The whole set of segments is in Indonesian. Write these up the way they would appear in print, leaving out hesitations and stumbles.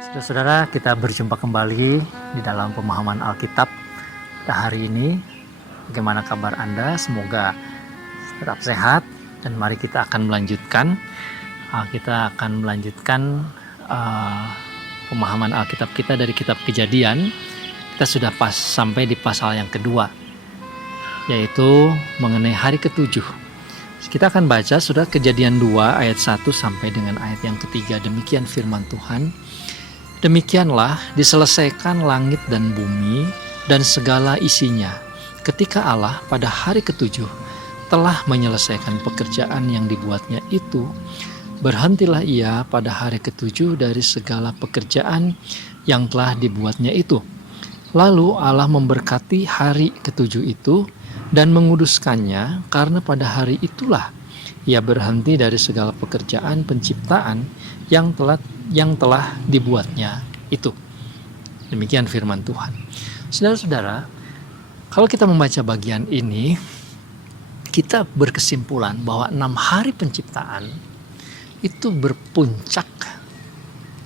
Saudara-saudara, kita berjumpa kembali di dalam pemahaman Alkitab hari ini. Bagaimana kabar Anda? Semoga tetap sehat dan mari kita akan melanjutkan. Kita akan melanjutkan pemahaman Alkitab kita dari kitab Kejadian. Kita sudah sampai di pasal yang kedua, yaitu mengenai hari ketujuh. Kita akan baca sudah Kejadian 2 ayat 1 sampai dengan ayat yang ketiga. Demikian firman Tuhan. Demikianlah diselesaikan langit dan bumi dan segala isinya ketika Allah pada hari ketujuh telah menyelesaikan pekerjaan yang dibuatnya itu. Berhentilah ia pada hari ketujuh dari segala pekerjaan yang telah dibuatnya itu. Lalu Allah memberkati hari ketujuh itu dan menguduskannya, karena pada hari itulah ia berhenti dari segala pekerjaan penciptaan yang telah dibuatnya itu. Demikian firman Tuhan. Saudara-saudara, kalau kita membaca bagian ini, kita berkesimpulan bahwa 6 hari penciptaan itu berpuncak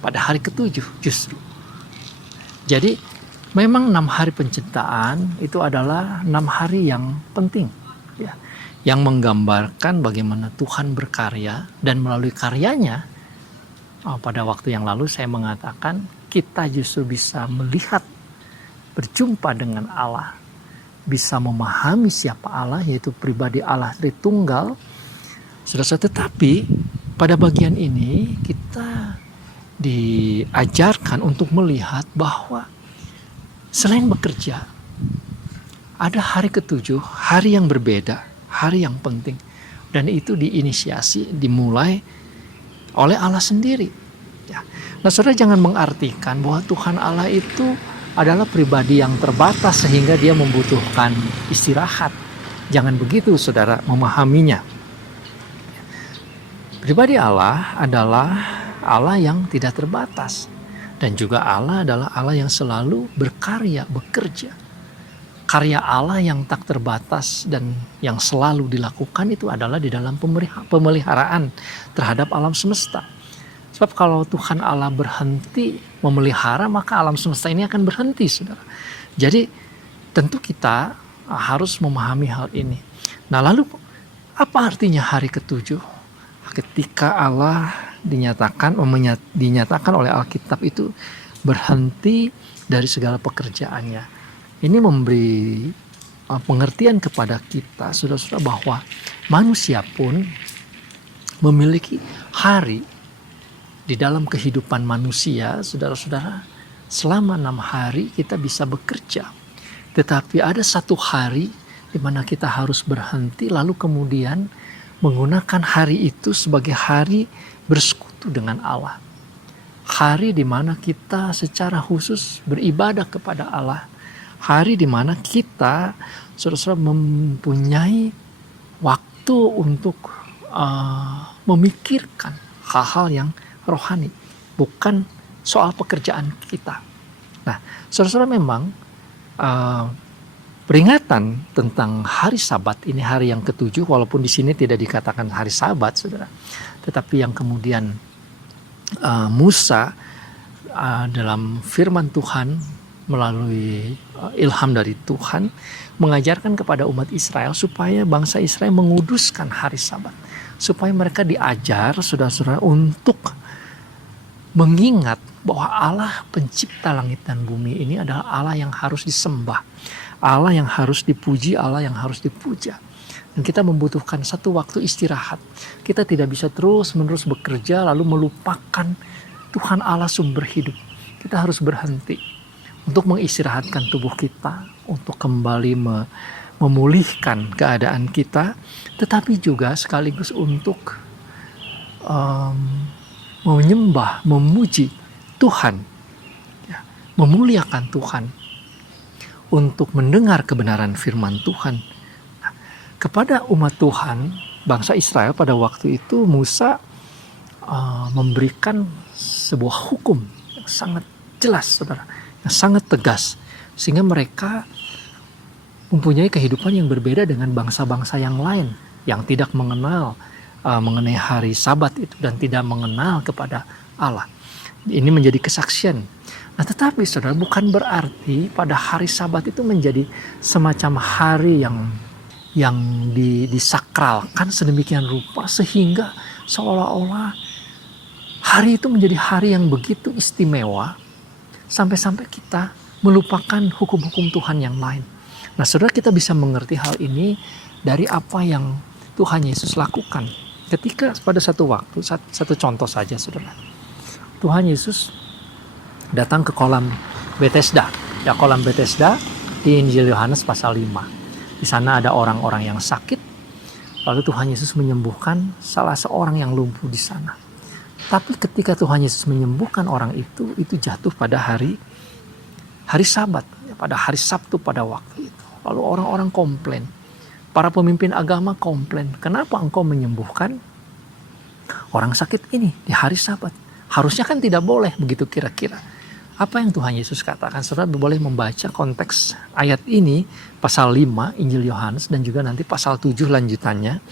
pada hari ketujuh justru. Jadi memang 6 hari penciptaan itu adalah 6 hari yang penting, ya, yang menggambarkan bagaimana Tuhan berkarya, dan melalui karyanya pada waktu yang lalu saya mengatakan kita justru bisa melihat, berjumpa dengan Allah, bisa memahami siapa Allah, yaitu pribadi Allah Tritunggal. Tetapi pada bagian ini kita diajarkan untuk melihat bahwa selain bekerja, ada hari ketujuh, hari yang berbeda, hari yang penting, dan itu diinisiasi, dimulai oleh Allah sendiri. Ya. Nah, saudara jangan mengartikan bahwa Tuhan Allah itu adalah pribadi yang terbatas sehingga dia membutuhkan istirahat. Jangan begitu saudara memahaminya. Pribadi Allah adalah Allah yang tidak terbatas. Dan juga Allah adalah Allah yang selalu berkarya, bekerja. Karya Allah yang tak terbatas dan yang selalu dilakukan itu adalah di dalam pemeliharaan terhadap alam semesta. Sebab kalau Tuhan Allah berhenti memelihara, maka alam semesta ini akan berhenti, saudara. Jadi tentu kita harus memahami hal ini. Nah, lalu apa artinya hari ketujuh? Ketika Allah dinyatakan oleh Alkitab itu berhenti dari segala pekerjaannya. Ini memberi pengertian kepada kita, saudara-saudara, bahwa manusia pun memiliki hari di dalam kehidupan manusia, saudara-saudara. Selama 6 hari kita bisa bekerja, tetapi ada satu hari di mana kita harus berhenti, lalu kemudian menggunakan hari itu sebagai hari bersekutu dengan Allah. Hari di mana kita secara khusus beribadah kepada Allah. Hari di mana kita, saudara-saudara, mempunyai waktu untuk memikirkan hal-hal yang rohani, bukan soal pekerjaan kita. Nah, saudara-saudara, memang peringatan tentang hari Sabat ini, hari yang ketujuh, walaupun di sini tidak dikatakan hari Sabat, saudara, tetapi yang kemudian Musa dalam firman Tuhan melalui ilham dari Tuhan mengajarkan kepada umat Israel supaya bangsa Israel menguduskan hari Sabat, supaya mereka diajar, saudara-saudara, untuk mengingat bahwa Allah pencipta langit dan bumi ini adalah Allah yang harus disembah, Allah yang harus dipuji, Allah yang harus dipuja. Dan kita membutuhkan satu waktu istirahat. Kita tidak bisa terus-menerus bekerja lalu melupakan Tuhan Allah sumber hidup. Kita harus berhenti untuk mengistirahatkan tubuh kita, untuk kembali memulihkan keadaan kita, tetapi juga sekaligus untuk menyembah, memuji Tuhan, ya, memuliakan Tuhan, untuk mendengar kebenaran firman Tuhan. Nah, kepada umat Tuhan, bangsa Israel pada waktu itu, Musa memberikan sebuah hukum yang sangat jelas, saudara, yang sangat tegas, sehingga mereka mempunyai kehidupan yang berbeda dengan bangsa-bangsa yang lain yang tidak mengenal mengenai hari Sabat itu dan tidak mengenal kepada Allah. Ini menjadi kesaksian. Nah, tetapi saudara, bukan berarti pada hari Sabat itu menjadi semacam hari yang disakralkan sedemikian rupa sehingga seolah-olah hari itu menjadi hari yang begitu istimewa sampai-sampai kita melupakan hukum-hukum Tuhan yang lain. Nah, saudara, kita bisa mengerti hal ini dari apa yang Tuhan Yesus lakukan. Ketika pada satu waktu, satu contoh saja saudara, Tuhan Yesus datang ke kolam Bethesda. Ya, kolam Bethesda di Injil Yohanes pasal 5. Di sana ada orang-orang yang sakit. Lalu Tuhan Yesus menyembuhkan salah seorang yang lumpuh di sana. Tapi ketika Tuhan Yesus menyembuhkan orang itu jatuh pada hari Sabat, pada hari Sabtu pada waktu itu. Lalu orang-orang komplain. Para pemimpin agama komplain, kenapa engkau menyembuhkan orang sakit ini di hari Sabat? Harusnya kan tidak boleh begitu kira-kira. Apa yang Tuhan Yesus katakan? Saudara boleh membaca konteks ayat ini, pasal 5 Injil Yohanes dan juga nanti pasal 7 lanjutannya.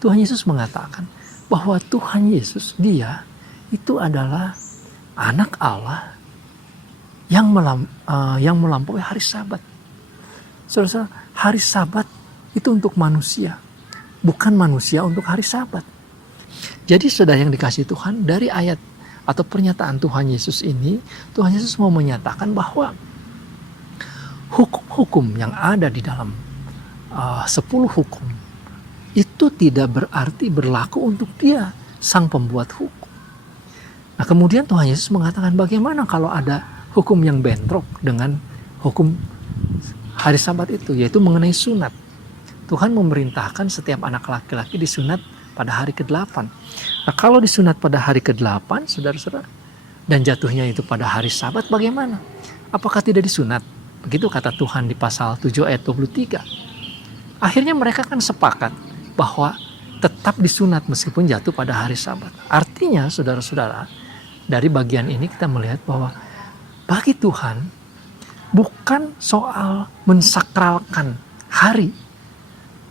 Tuhan Yesus mengatakan bahwa Tuhan Yesus, dia itu adalah anak Allah yang melampaui hari Sabat. Saudara, hari Sabat itu untuk manusia, bukan manusia untuk hari Sabat. Jadi saudara yang dikasihi Tuhan, dari ayat atau pernyataan Tuhan Yesus ini, Tuhan Yesus mau menyatakan bahwa hukum-hukum yang ada di dalam 10 hukum itu tidak berarti berlaku untuk dia, sang pembuat hukum. Nah, kemudian Tuhan Yesus mengatakan bagaimana kalau ada hukum yang bentrok dengan hukum hari Sabat itu, yaitu mengenai sunat. Tuhan memerintahkan setiap anak laki-laki disunat pada hari ke-8. Nah, kalau disunat pada hari ke-8, saudara-saudara, dan jatuhnya itu pada hari Sabat, bagaimana? Apakah tidak disunat? Begitu kata Tuhan di pasal 7 ayat 23. Akhirnya mereka kan sepakat bahwa tetap disunat meskipun jatuh pada hari Sabat. Artinya, saudara-saudara, dari bagian ini kita melihat bahwa bagi Tuhan bukan soal mensakralkan hari,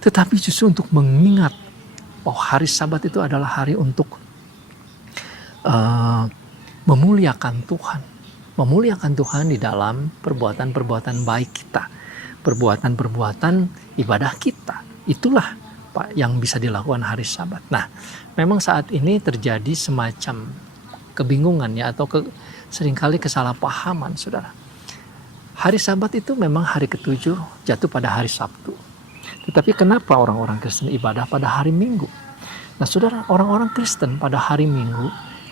tetapi justru untuk mengingat bahwa hari Sabat itu adalah hari untuk memuliakan Tuhan. Memuliakan Tuhan di dalam perbuatan-perbuatan baik kita. Perbuatan-perbuatan ibadah kita. Itulah Pak yang bisa dilakukan hari Sabat. Nah, memang saat ini terjadi semacam kebingungan ya, atau seringkali kesalahpahaman, saudara. Hari Sabat itu memang hari ke-7 jatuh pada hari Sabtu. Tetapi kenapa orang-orang Kristen ibadah pada hari Minggu? Nah, saudara, orang-orang Kristen pada hari Minggu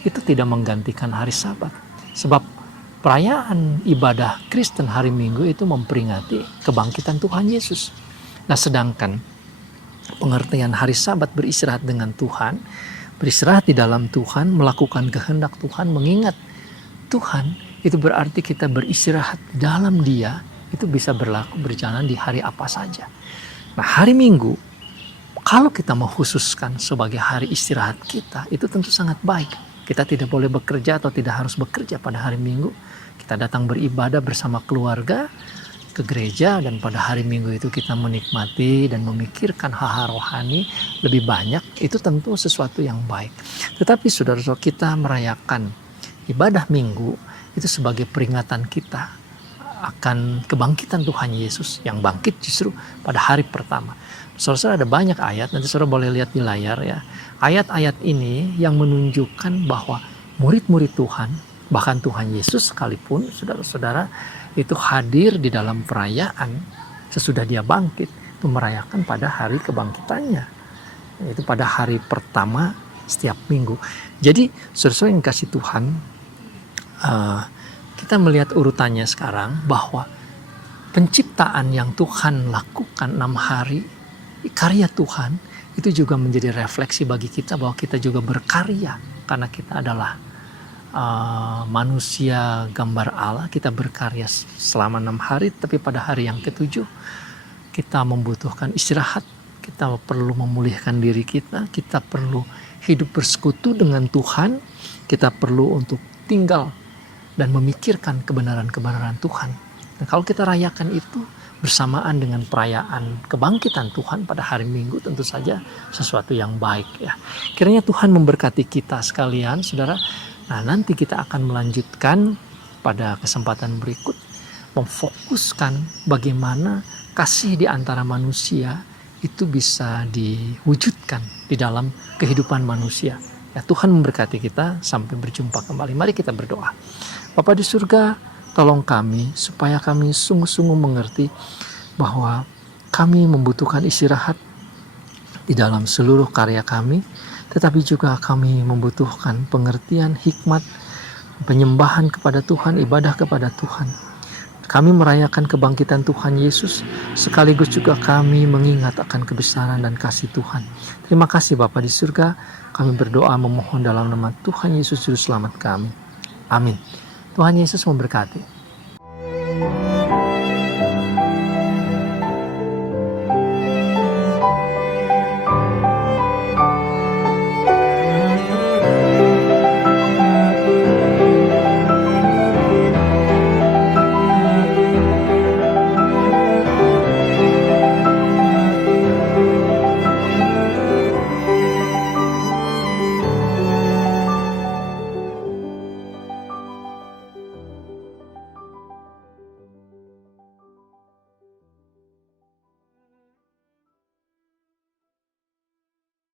itu tidak menggantikan hari Sabat. Sebab perayaan ibadah Kristen hari Minggu itu memperingati kebangkitan Tuhan Yesus. Nah, sedangkan pengertian hari Sabat beristirahat dengan Tuhan, beristirahat di dalam Tuhan, melakukan kehendak Tuhan, mengingat Tuhan, itu berarti kita beristirahat di dalam Dia, itu bisa berjalan di hari apa saja. Nah, hari Minggu, kalau kita mengkhususkan sebagai hari istirahat kita, itu tentu sangat baik. Kita tidak boleh bekerja atau tidak harus bekerja pada hari Minggu. Kita datang beribadah bersama keluarga ke gereja, dan pada hari Minggu itu kita menikmati dan memikirkan hal-hal rohani lebih banyak. Itu tentu sesuatu yang baik. Tetapi saudara-saudara, kita merayakan ibadah Minggu itu sebagai peringatan kita akan kebangkitan Tuhan Yesus yang bangkit justru pada hari pertama. Saudara, ada banyak ayat, nanti saudara boleh lihat di layar ya. Ayat-ayat ini yang menunjukkan bahwa murid-murid Tuhan, bahkan Tuhan Yesus sekalipun, saudara-saudara, itu hadir di dalam perayaan sesudah Dia bangkit, itu merayakan pada hari kebangkitannya, itu pada hari pertama setiap minggu. Jadi saudara yang kasih Tuhan, kita melihat urutannya sekarang bahwa penciptaan yang Tuhan lakukan 6 hari, karya Tuhan, itu juga menjadi refleksi bagi kita bahwa kita juga berkarya, karena kita adalah manusia gambar Allah. Kita berkarya selama 6 hari, tapi pada hari yang ke-7 kita membutuhkan istirahat. Kita perlu memulihkan diri kita, kita perlu hidup bersekutu dengan Tuhan, kita perlu untuk tinggal dan memikirkan kebenaran-kebenaran Tuhan. Dan kalau kita rayakan itu, bersamaan dengan perayaan kebangkitan Tuhan pada hari Minggu tentu saja sesuatu yang baik ya. Kiranya Tuhan memberkati kita sekalian, saudara. Nah, nanti kita akan melanjutkan pada kesempatan berikut, memfokuskan bagaimana kasih di antara manusia itu bisa diwujudkan di dalam kehidupan manusia. Ya, Tuhan memberkati kita, sampai berjumpa kembali. Mari kita berdoa. Bapa di surga, tolong kami supaya kami sungguh-sungguh mengerti bahwa kami membutuhkan istirahat di dalam seluruh karya kami, tetapi juga kami membutuhkan pengertian, hikmat, penyembahan kepada Tuhan, ibadah kepada Tuhan. Kami merayakan kebangkitan Tuhan Yesus, sekaligus juga kami mengingat akan kebesaran dan kasih Tuhan. Terima kasih Bapa di surga, kami berdoa memohon dalam nama Tuhan Yesus Juru Selamat kami. Amin. Tuhan Yesus memberkati.